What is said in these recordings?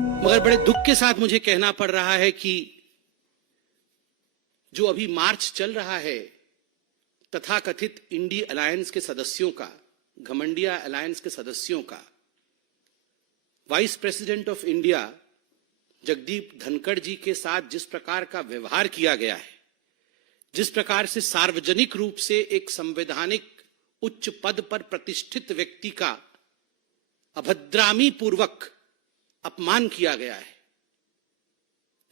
मगर बड़े दुख के साथ मुझे कहना पड़ रहा है कि जो अभी मार्च चल रहा है तथाकथित इंडी अलायंस के सदस्यों का, घमंडिया अलायंस के सदस्यों का, vice president of India Jagdeep Dhankhar ji के साथ जिस प्रकार का व्यवहार किया गया है, जिस प्रकार से सार्वजनिक रूप से एक संवैधानिक उच्च पद पर प्रतिष्ठित व्यक्ति का अभद्रामी पूर्वक अपमान किया गया है,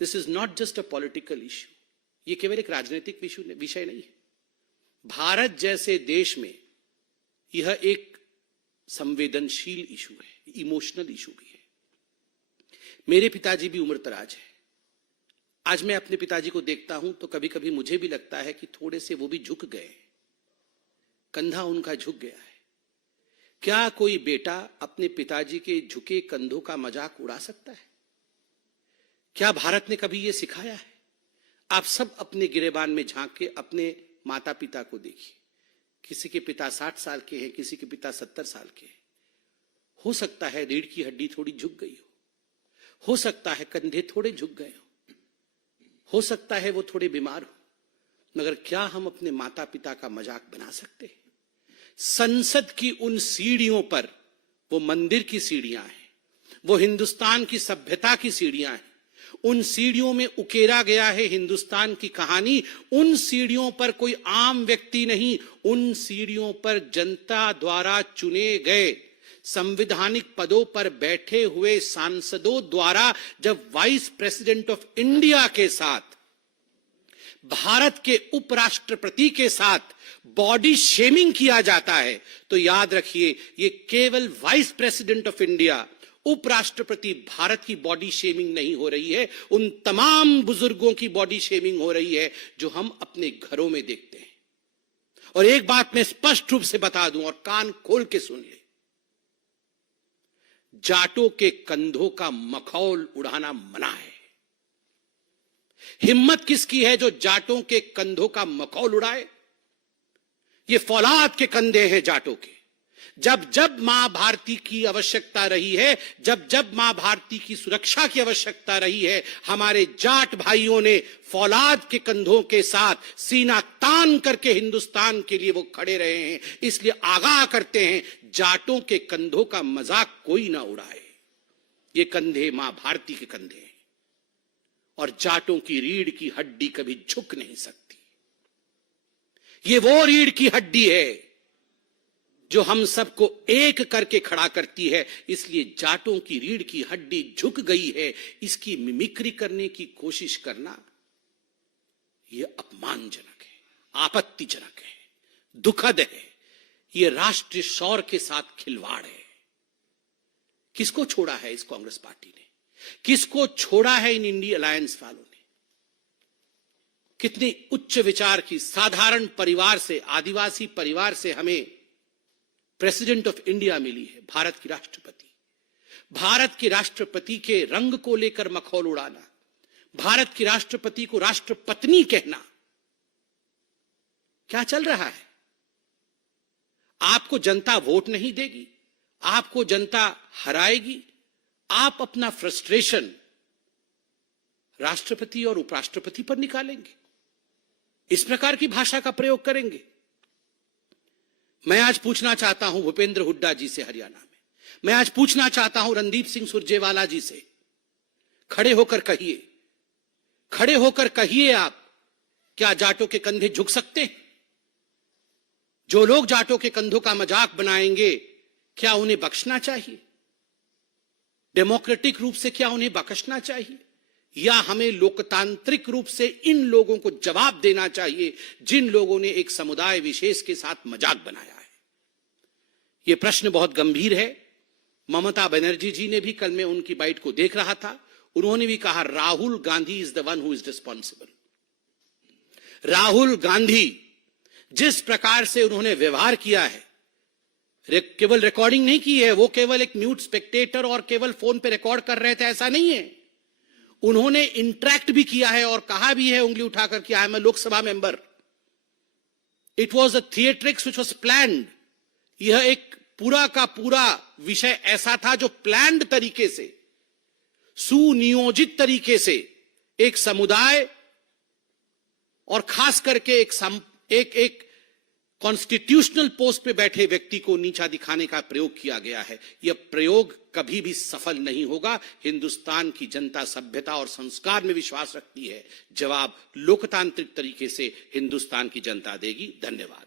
this is not just a political issue. ये केवल एक राजनीतिक विषय नहीं है। भारत जैसे देश में यह एक संवेदनशील इशू है, इमोशनल इशू भी है। मेरे पिताजी भी उम्रदराज है। आज मैं अपने पिताजी को देखता हूं तो कभी कभी मुझे भी लगता है कि थोड़े से वो भी झुक गए, कंधा उनका झुक गया है। क्या कोई बेटा अपने पिताजी के झुके कंधों का मजाक उड़ा सकता है? क्या भारत ने कभी यह सिखाया है? आप सब अपने गिरेबान में झांक के अपने माता पिता को देखिए। किसी के पिता 60 साल के हैं, किसी के पिता 70 साल के हैं। हो सकता है रीढ़ की हड्डी थोड़ी झुक गई हो सकता है कंधे थोड़े झुक गए हो सकता है वो थोड़े बीमार हो, मगर क्या हम अपने माता पिता का मजाक बना सकते हैं? संसद की उन सीढ़ियों पर, वो मंदिर की सीढ़ियां हैं, वो हिंदुस्तान की सभ्यता की सीढ़ियां हैं, उन सीढ़ियों में उकेरा गया है हिंदुस्तान की कहानी। उन सीढ़ियों पर कोई आम व्यक्ति नहीं, उन सीढ़ियों पर जनता द्वारा चुने गए संवैधानिक पदों पर बैठे हुए सांसदों द्वारा जब वाइस प्रेसिडेंट ऑफ इंडिया के साथ, भारत के उपराष्ट्रपति के साथ बॉडी शेमिंग किया जाता है, तो याद रखिए ये केवल वाइस प्रेसिडेंट ऑफ इंडिया, उपराष्ट्रपति भारत की बॉडी शेमिंग नहीं हो रही है, उन तमाम बुजुर्गों की बॉडी शेमिंग हो रही है जो हम अपने घरों में देखते हैं। और एक बात मैं स्पष्ट रूप से बता दूं और कान खोल के सुन ले, जाटों के कंधों का मखौल उड़ाना मना है। हिम्मत किसकी है जो जाटों के कंधों का मखौल उड़ाए? ये फौलाद के कंधे हैं जाटों के। जब जब मां भारती की आवश्यकता रही है, जब जब मां भारती की सुरक्षा की आवश्यकता रही है, हमारे जाट भाइयों ने फौलाद के कंधों के साथ सीना तान करके हिंदुस्तान के लिए वो खड़े रहे हैं। इसलिए आगाह करते हैं, जाटों के कंधों का मजाक कोई ना उड़ाए। ये कंधे मां भारती के कंधे हैं और जाटों की रीढ़ की हड्डी कभी झुक नहीं सकती। ये वो रीढ़ की हड्डी है जो हम सबको एक करके खड़ा करती है। इसलिए जाटों की रीढ़ की हड्डी झुक गई है, इसकी मिमिक्री करने की कोशिश करना यह अपमानजनक है, आपत्तिजनक है, दुखद है। यह राष्ट्रीय शौर्य के साथ खिलवाड़ है। किसको छोड़ा है इस कांग्रेस पार्टी ने? किसको छोड़ा है इन इंडी अलायंस वालों ने? कितनी उच्च विचार की साधारण परिवार से, आदिवासी परिवार से हमें प्रेसिडेंट ऑफ इंडिया मिली है, भारत की राष्ट्रपति। भारत के राष्ट्रपति के रंग को लेकर मखौल उड़ाना, भारत की राष्ट्रपति को राष्ट्रपत्नी कहना, क्या चल रहा है? आपको जनता वोट नहीं देगी, आपको जनता हराएगी, आप अपना फ्रस्ट्रेशन राष्ट्रपति और उपराष्ट्रपति पर निकालेंगे, इस प्रकार की भाषा का प्रयोग करेंगे। मैं आज पूछना चाहता हूं भूपेंद्र हुड्डा जी से हरियाणा में, मैं आज पूछना चाहता हूं रणदीप सिंह सुरजेवाला जी से, खड़े होकर कहिए, खड़े होकर कहिए आप, क्या जाटों के कंधे झुक सकते हैं? जो लोग जाटों के कंधों का मजाक बनाएंगे, क्या उन्हें बख्शना चाहिए? डेमोक्रेटिक रूप से क्या उन्हें बख्शना चाहिए, या हमें लोकतांत्रिक रूप से इन लोगों को जवाब देना चाहिए जिन लोगों ने एक समुदाय विशेष के साथ मजाक बनाया है? यह प्रश्न बहुत गंभीर है। ममता बनर्जी जी ने भी, कल मैं उनकी बाइट को देख रहा था, उन्होंने भी कहा Rahul Gandhi is the one who is responsible. Rahul Gandhi जिस प्रकार से उन्होंने व्यवहार किया है, केवल रिकॉर्डिंग नहीं की है, वो केवल एक म्यूट स्पेक्टेटर और केवल फोन पे रिकॉर्ड कर रहे थे, ऐसा नहीं है। उन्होंने इंटरैक्ट भी किया है और कहा भी है उंगली उठाकर कि I am a Lok Sabha member. It was a theatrics which was planned. यह एक पूरा का पूरा विषय ऐसा था जो प्लान्ड तरीके से सुनियोजित तरीके से एक समुदाय और खास करके एक कॉन्स्टिट्यूशनल पोस्ट पे बैठे व्यक्ति को नीचा दिखाने का प्रयोग किया गया है। यह प्रयोग कभी भी सफल नहीं होगा। हिंदुस्तान की जनता सभ्यता और संस्कार में विश्वास रखती है। जवाब लोकतांत्रिक तरीके से हिंदुस्तान की जनता देगी। धन्यवाद।